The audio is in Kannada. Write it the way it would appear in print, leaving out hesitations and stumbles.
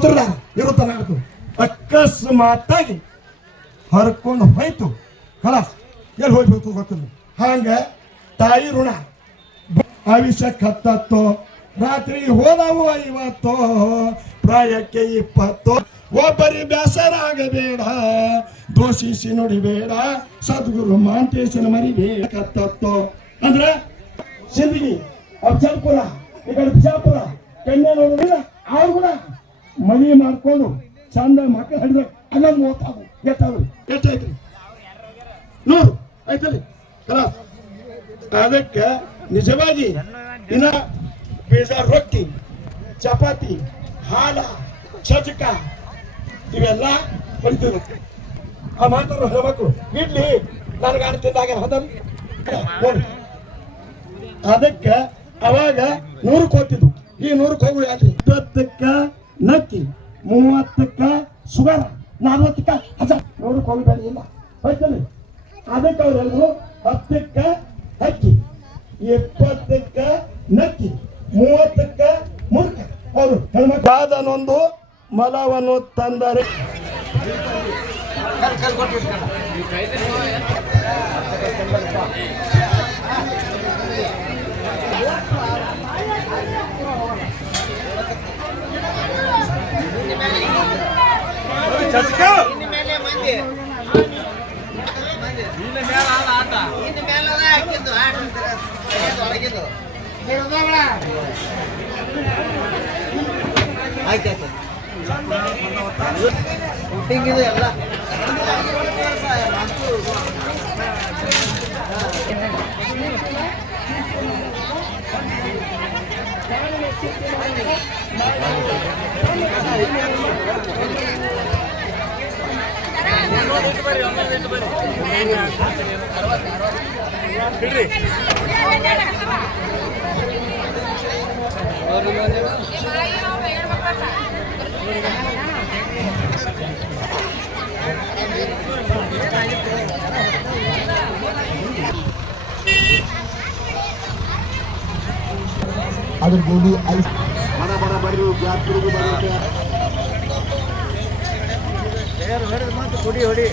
ಸೋತ್ರದಾರ ಇರುತ್ತಾನ ಅಕಸ್ಮಾತಾಗಿ ಹರ್ಕೊಂಡು ಹೋಯ್ತು ಖಲಾಸ್ ಎಲ್ಲಿ ಹೋಗ್ಬೇಕು ಗೊತ್ತಿಲ್ಲ. ಹಂಗ ತಾಯಿ ಋಣ ಆವಿಷಕ್ಕೆ ಹತ್ತತ್ತು ರಾತ್ರಿ ಹೋದವು 50 ಪ್ರಾಯಕ್ಕೆ 20 ಒಬ್ಬರಿ ಬೇಸರ ಆಗಬೇಡ ದೋಷಿಸಿ ನುಡಿಬೇಡ ಸದ್ಗುರು ಮಾಂತೇಶನ ಮರಿಬೇಡ ಕತ್ತತ್ತು ಅಂದ್ರೆ ಸಿಂದಗಿ ಅಫಜಲ್ಪುರ ಈ ಕಡೆ ಬಿಜಾಪುರ ಕನ್ಯಾ ನೋಡಿಲ್ಲ ಅವ್ರು ಕೂಡ ಮದುವೆ ಮಾಡ್ಕೊಂಡು ಚಂದ ಮಕ್ಕಳು ಹಿಡಿದ ಅಲ್ಲ 30 ಎಷ್ಟಾದ್ರು ಎಷ್ಟೈತ್ರಿ 100 ಆಯ್ತಲ್ಲಿ ಖಲಾಸ್. ಅದಕ್ಕೆ ನಿಜವಾಗಿ ಇನ್ನ ಬೀಜ ರೊಟ್ಟಿ ಚಪಾತಿ ಹಾಲ ಚಚಕ ಇವೆಲ್ಲ ಬಡಿತೀವಿ. ಆ ಮಾತಾಡೋ ಹೆಣ್ಮಕ್ಳು ಇಡ್ಲಿ ನನಗೆ ತಿಂದಾಗ ನೋಡಿ ಅದಕ್ಕೆ ಅವಾಗ 100ಕ್ಕೆ ಹೋಗ್ತಿದ್ವು. ಈ 100ಕ್ಕೆ ಹೋಗುವ ಯಾಕ್ರಿ 20ಕ್ಕೆ ನಕ್ಕಿ 30ಕ್ಕೆ ಶುಗರ್ 40ಕ್ಕೆ 100ಕ್ಕೆ ಹೋಗಬೇಡ ಇಲ್ಲ ಹೋಯ್ತಲ್ಲಿ. ಅದಕ್ಕೆ ಅವ್ರೆಲ್ಲರೂ 10ಕ್ಕೆ ಅಕ್ಕಿ 20ಕ್ಕೆ ನಕ್ಕಿ 30ಕ್ಕೆ ಮುರ್ಕ ಅವರು ಹೆಣ್ಮಕ್ಳು ಅದನ್ನೊಂದು ಮಲವನ್ನು ತಂದರೆ ಆಯ್ತಾಯ್ತು ಹಿಂಗಿದೆ ಎಲ್ಲ ಬಿಡ್ರಿ ಅದ್ರ ಗೋಧಿ ಐಸ್ ಬಡ ಬರ್ರಿ ಜಾತ್ರೆಗೂ ಬರೋಕೆ ಹೊಡಿ ಹೊಡಿ